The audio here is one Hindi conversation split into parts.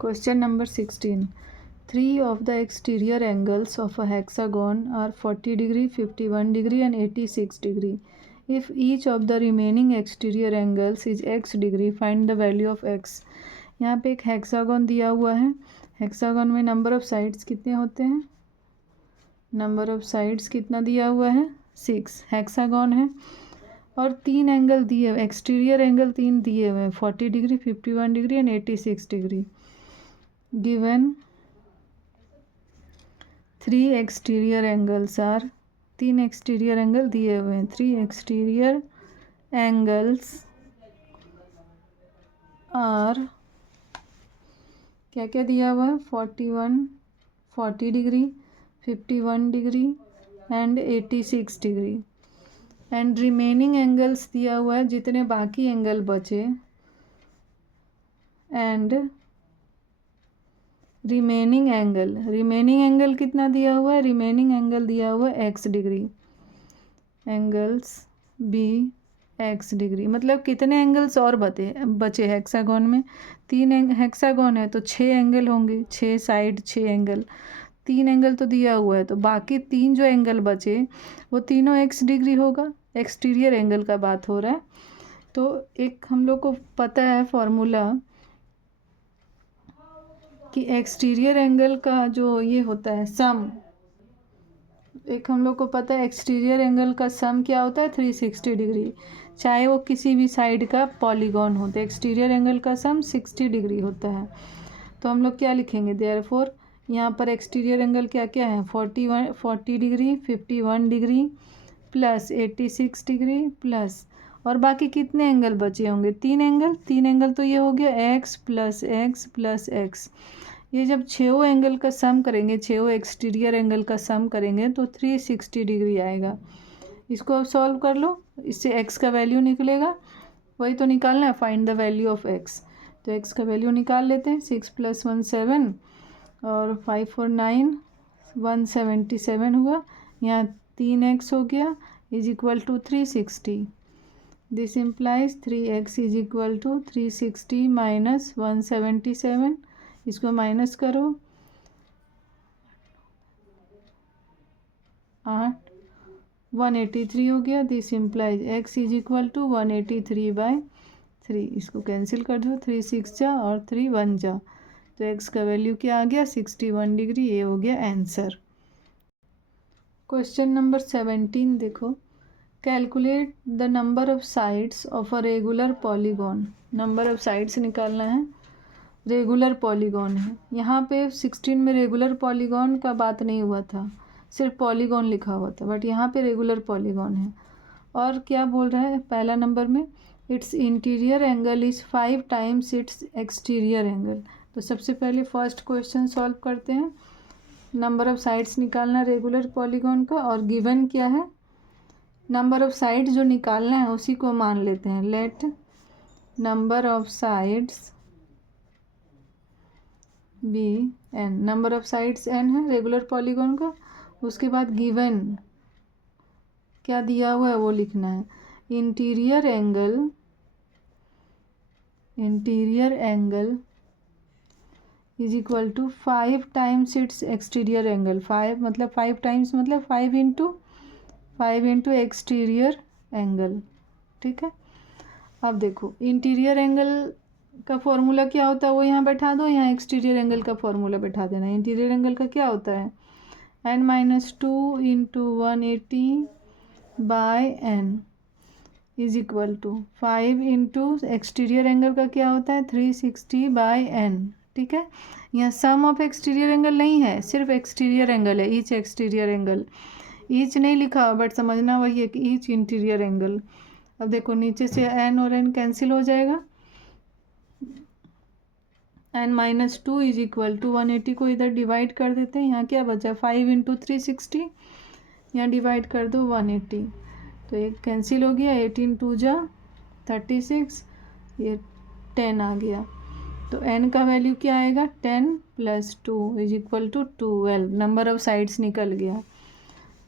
Question number 16. Three of the exterior angles of a hexagon are 40 degree, 51 degree and 86 degree. If each of the remaining exterior angles is x degree, find the value of x. यहाँ पे एक हेक्सागन दिया हुआ है. हेक्सागन में नंबर ऑफ साइड्स कितने होते हैं? नंबर ऑफ साइड्स कितना दिया हुआ है? 6. हेक्सागन है और 3 एंगल दिए हुए, एक्सटीरियर एंगल 3 दिए हुए हैं, 40 degree, 51 degree and 86 degree. Given 3 exterior angles are, 3 exterior angle दिए हुए हैं. 3 एक्सटीरियर एंगल्स आर, क्या क्या दिया हुआ है? 40 degree, 51 degree and 86 degree. And remaining angles दिया हुआ है, जितने बाकी एंगल बचे. एंड रिमेनिंग एंगल कितना दिया हुआ है? रिमेनिंग एंगल दिया हुआ है x degree. Angles be x degree. मतलब कितने एंगल्स और बचे हेक्सागन में? 3 हेक्सागन है तो 6 एंगल होंगे, 6 साइड 6 एंगल. 3 एंगल तो दिया हुआ है, तो बाकी 3 जो एंगल बचे वो तीनों x डिग्री होगा. एक्सटीरियर एंगल का बात हो रहा है. तो एक हम लोग को पता है फॉर्मूला कि एक्सटीरियर एंगल का जो ये होता है सम, एक हम लोग को पता है एक्सटीरियर एंगल का सम क्या होता है? 360 डिग्री. चाहे वो किसी भी साइड का पॉलीगॉन हो, तो एक्सटीरियर एंगल का सम 60 डिग्री होता है. तो हम लोग क्या लिखेंगे? देयरफॉर यहाँ पर एक्सटीरियर एंगल क्या क्या है? 40 degree, 51 degree plus 86 degree plus, और बाकी कितने एंगल बचे होंगे? 3 एंगल तो ये हो गया x plus x plus x. ये जब 6 एंगल का सम करेंगे, 6 एक्सटीरियर एंगल का सम करेंगे तो 360 डिग्री आएगा. इसको अब सॉल्व कर लो, इससे x का वैल्यू निकलेगा. वही तो निकालना है, find the value of x. तो x का वैल्यू निकाल लेते हैं. 6 + 1 7 और 5 4 9 177 हुआ. यहाँ 3x हो गया is equal to 360. This implies 3x is equal to 360 minus 177. इसको माइनस करो, 8 183 हो गया. This implies x is equal to 183/3. इसको कैंसिल कर दो, 3 6 जा और 3 1 जा. तो x का वैल्यू क्या आ गया? 61 डिग्री. ये हो गया आंसर. क्वेश्चन नंबर 17 देखो. Calculate the number of sides of a regular polygon. Number of sides निकालना है. रेगुलर पॉलीगॉन है. यहाँ पे 16 में रेगुलर पॉलीगॉन का बात नहीं हुआ था, सिर्फ पॉलीगॉन लिखा हुआ था, बट यहाँ पे रेगुलर पॉलीगॉन है. और क्या बोल रहा है पहला नंबर में? It's interior angle is 5 times its exterior angle. तो सबसे पहले फर्स्ट क्वेश्चन सॉल्व करते हैं. नंबर ऑफ साइड्स निकालना रेगुलर पॉलीगॉन का, और गिवन क्या है? नंबर ऑफ साइड्स जो निकालना है उसी को मान लेते हैं. Let number of sides be n. Number of sides n है रेगुलर पॉलीगॉन का. उसके बाद गिवन क्या दिया हुआ है वो लिखना है. Interior angle is equal to 5 times its exterior angle. 5 मतलब 5 टाइम्स मतलब 5 इंटू एक्सटीरियर एंगल. ठीक है. अब देखो इंटीरियर एंगल का फॉर्मूला क्या होता है वो यहाँ बैठा दो, यहाँ एक्सटीरियर एंगल का फॉर्मूला बैठा देना. इंटीरियर एंगल का क्या होता है? n-2 into 180/n is equal to 5 into exterior angle का क्या होता है? 360/n. ठीक है. यहाँ सम ऑफ एक्सटीरियर एंगल नहीं है, सिर्फ एक्सटीरियर एंगल है. ईच एक्सटीरियर एंगल, ईच नहीं लिखा बट समझना वही है कि ईच इंटीरियर एंगल. अब देखो नीचे से n और n कैंसिल हो जाएगा. n-2 इज इक्वल टू 180 को इधर डिवाइड कर देते हैं. यहाँ क्या बचा? 5 इंटू 360, यहाँ डिवाइड कर दो 180. तो एक कैंसिल हो गया. 18 2 जा 36, ये 10 आ गया. तो n का वैल्यू क्या आएगा? 10 + 2 is equal to 12. Number of sides निकल गया.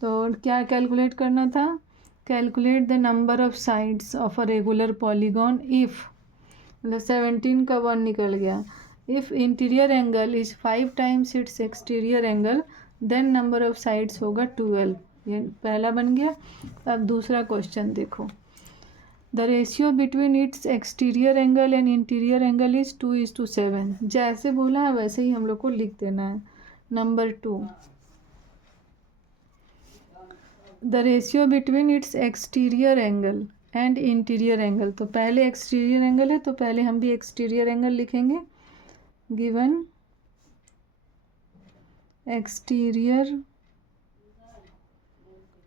तो क्या कैलकुलेट करना था? Calculate the number of sides of a regular polygon if, मतलब 17 का 1 निकल गया. If interior angle is 5 times its exterior angle then number of sides होगा 12। ये पहला बन गया। अब दूसरा क्वेश्चन देखो, the ratio between its exterior angle and interior angle is 2:7। जैसे बोला है वैसे ही हम लोग को लिख देना है। Number 2, the ratio between its exterior angle and interior angle. तो पहले एक्सटीरियर एंगल है तो पहले हम भी एक्सटीरियर एंगल लिखेंगे। Given exterior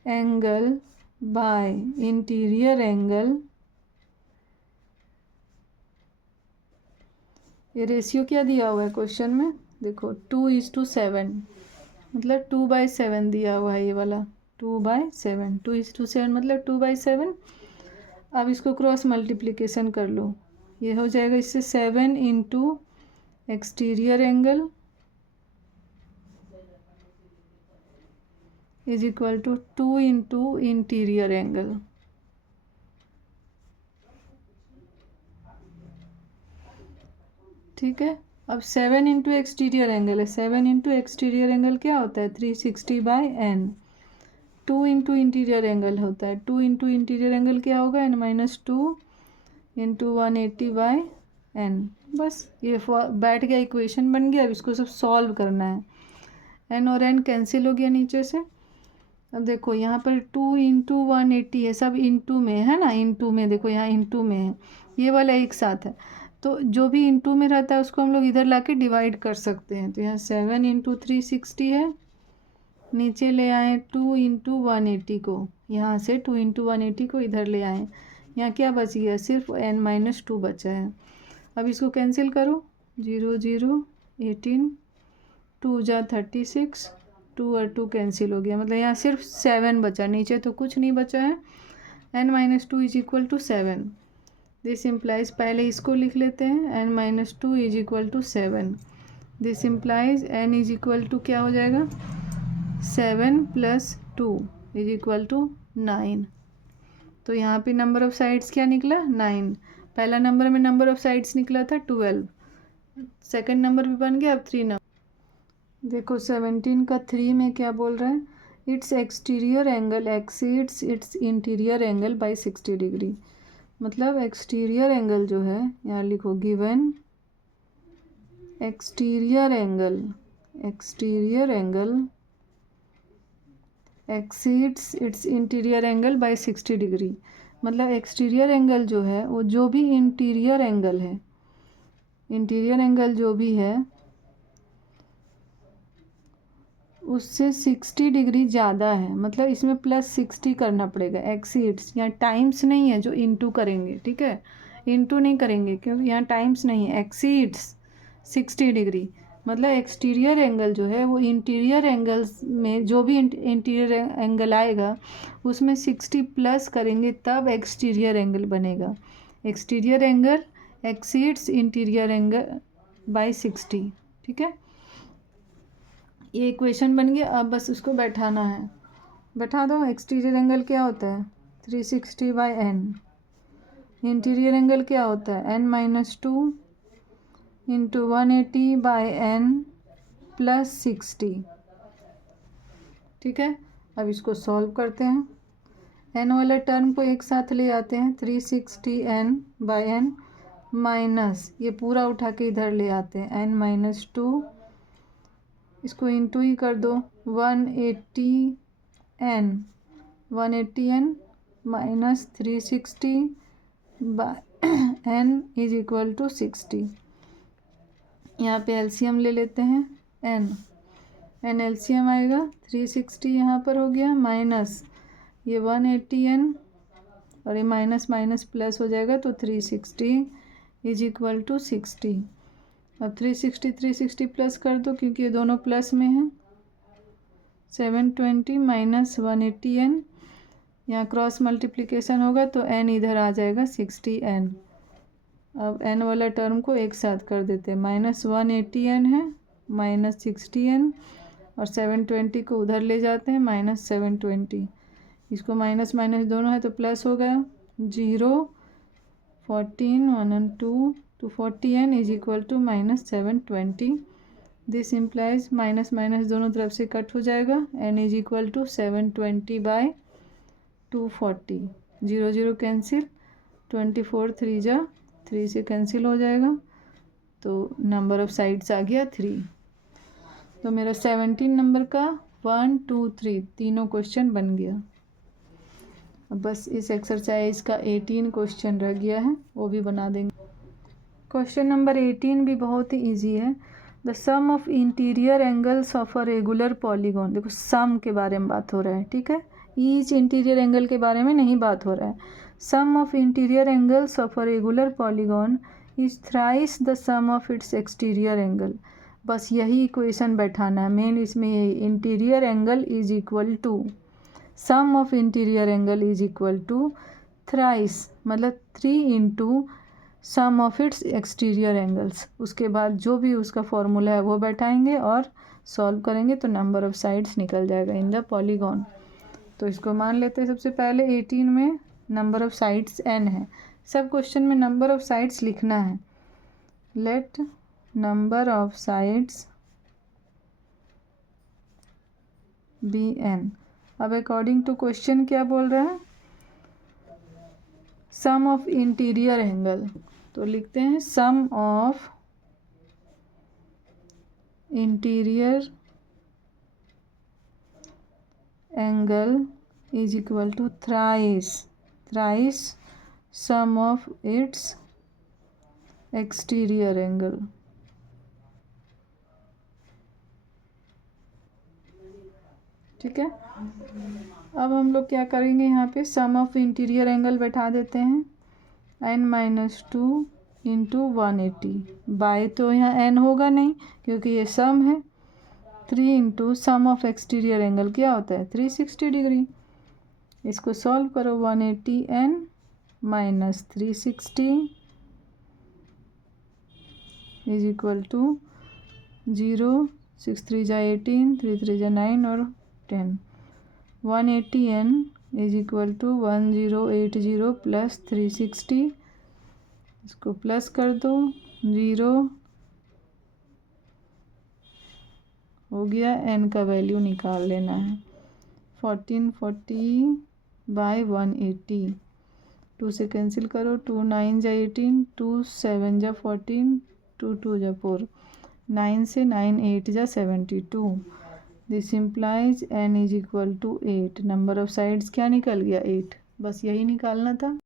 angle by interior angle, ये रेशियो क्या दिया हुआ है क्वेश्चन में, देखो 2:7, मतलब 2/7 दिया हुआ है ये वाला, 2/7, 2:7 मतलब 2/7। अब इसको क्रॉस मल्टीप्लिकेशन कर लो, ये हो जाएगा इससे 7 into exterior angle is equal to 2 into interior angle. ठीक है, अब 7 इंटू एक्सटीरियर एंगल है, 7 इंटू एक्सटीरियर एंगल क्या होता है 360/n। 2 इंटू इंटीरियर एंगल होता है, 2 इंटू इंटीरियर एंगल क्या होगा n-2 इंटू 180/n। बस ये बैठ गया, इक्वेशन बन गया। अब इसको सब सॉल्व करना है। n और n कैंसिल हो गया नीचे से। अब देखो यहाँ पर 2 इंटू 180 है, सब इंटू में है ना, इंटू में देखो यहाँ इंटू में है, ये वाला एक साथ है। तो जो भी इंटू में रहता है उसको हम लोग इधर लाके डिवाइड कर सकते हैं। तो यहाँ 7 इंटू 360 है, नीचे ले आए 2 इंटू 180 को, यहाँ से 2 इंटू 180 को इधर ले आए। यहाँ क्या बच गया, सिर्फ n-2 बचा है। अब इसको कैंसिल करो, 0 0 18, 2 जा 36, 2 और 2 कैंसिल हो गया, मतलब यहाँ सिर्फ 7 बचा, नीचे तो कुछ नहीं बचा है। n-2 is equal to 7। This implies, पहले इसको लिख लेते हैं, n-2 is equal to 7। This implies n is equal to क्या हो जाएगा 7 + 2 इज इक्वल टू 9। तो यहाँ पे नंबर ऑफ साइड्स क्या निकला 9। पहला नंबर में नंबर ऑफ साइड्स निकला था 12, सेकंड नंबर भी बन गया। अब 3 नंबर देखो, 17 का 3 में क्या बोल रहा है, it's exterior angle exceeds its interior angle by 60 degree. मतलब एक्सटीरियर एंगल जो है, यहाँ लिखो given exterior angle exceeds its interior angle by 60 degree. मतलब एक्सटीरियर एंगल जो है वो जो भी इंटीरियर एंगल है, इंटीरियर एंगल जो भी है उससे 60 डिग्री ज़्यादा है। मतलब इसमें +60 करना पड़ेगा। एक्सीड्स यहाँ टाइम्स नहीं है जो इंटू करेंगे, ठीक है, इंटू नहीं करेंगे क्योंकि यहाँ टाइम्स नहीं है। एक्सीड्स 60 डिग्री मतलब एक्सटीरियर एंगल जो है वो इंटीरियर एंगल्स में जो भी इंटीरियर एंगल आएगा उसमें 60 प्लस करेंगे तब एक्सटीरियर एंगल बनेगा। Exterior angle exceeds interior angle by 60। ठीक है, ये इक्वेशन बन गया। अब बस उसको बैठाना है, बैठा दो। एक्सटीरियर एंगल क्या होता है 360/n। इंटीरियर एंगल क्या होता है n-2 इंटू 180/n + 60। ठीक है, अब इसको सॉल्व करते हैं। n वाला टर्म को एक साथ ले आते हैं, 360n/n माइनस ये पूरा उठा के इधर ले आते हैं n-2, इसको इंटू ही कर दो 180n minus 360/n is equal to 60। यहाँ पे एलसीएम ले लेते हैं, n एलसीएम आएगा 360 यहाँ पर हो गया माइनस ये 180n और ये माइनस माइनस प्लस हो जाएगा तो 360 इज इक्वल टू 60। अब 360 प्लस कर दो क्योंकि ये दोनों प्लस में हैं। 720 माइनस 180n, यहाँ क्रॉस मल्टीप्लिकेशन होगा तो n इधर आ जाएगा 60n। अब n वाला टर्म को एक साथ कर देते हैं, -180n है माइनस 60n और 720 को उधर ले जाते हैं -720। इसको माइनस माइनस दोनों है तो प्लस हो गया 0 14 1 और 2 240n is equal to -720। This implies minus minus दोनों तरफ से कट हो जाएगा। n is equal to 720/240। 0 0 cancel, 24 3 जा 3 से कैंसिल हो जाएगा, तो नंबर ऑफ साइड्स आ गया 3। तो मेरा 17 नंबर का 1 2 3 तीनों क्वेश्चन बन गया। अब बस इस एक्सरसाइज का 18 क्वेश्चन रह गया है, वो भी बना देंगे। क्वेश्चन नंबर 18 भी बहुत ही ईजी है। The sum of interior angles of a regular polygon. देखो सम के बारे में बात हो रहा है, ठीक है, ईच इंटीरियर एंगल के बारे में नहीं बात हो रहा है। Sum of interior angles of a regular polygon is thrice the sum of its exterior angle. बस यही इक्वेशन बैठाना है मेन इसमें, यही interior angle is equal to sum of interior angle is equal to thrice मतलब 3 into sum of its exterior angles. उसके बाद जो भी उसका फॉर्मूला है वो बैठाएंगे और सॉल्व करेंगे तो नंबर ऑफ साइड्स निकल जाएगा इन द पॉलीगॉन। तो इसको मान लेते हैं। सबसे पहले 18 में नंबर ऑफ साइड्स n है। सब क्वेश्चन में नंबर ऑफ साइड्स लिखना है। Let number of sides be n। अब अकॉर्डिंग टू क्वेश्चन क्या बोल रहा है, सम ऑफ इंटीरियर एंगल, तो लिखते हैं sum of interior angle is equal to thrice sum of its exterior angle. ठीक है, अब हम लोग क्या करेंगे, यहाँ पे सम ऑफ इंटीरियर एंगल बैठा देते हैं n-2 इंटू 180 बाय, तो यहाँ n होगा नहीं क्योंकि ये सम है। 3 into sum of exterior angle क्या होता है 360 डिग्री। इसको सॉल्व करो, 180n minus 360 is equal to 0, 6 3 जा 18, 3 3 जा 9 और 10। 180n is equal to 1080 plus 360, इसको प्लस कर दो, 0 हो गया। n का वैल्यू निकाल लेना है, 1440/180। 2 से कैंसिल करो, 2 9 जा 18, 2 7 जा 14, 2 2 जा 4, 9 से 9 8 जा 72। This implies n is equal to 8। Number of sides क्या निकल गया 8। बस यही निकालना था।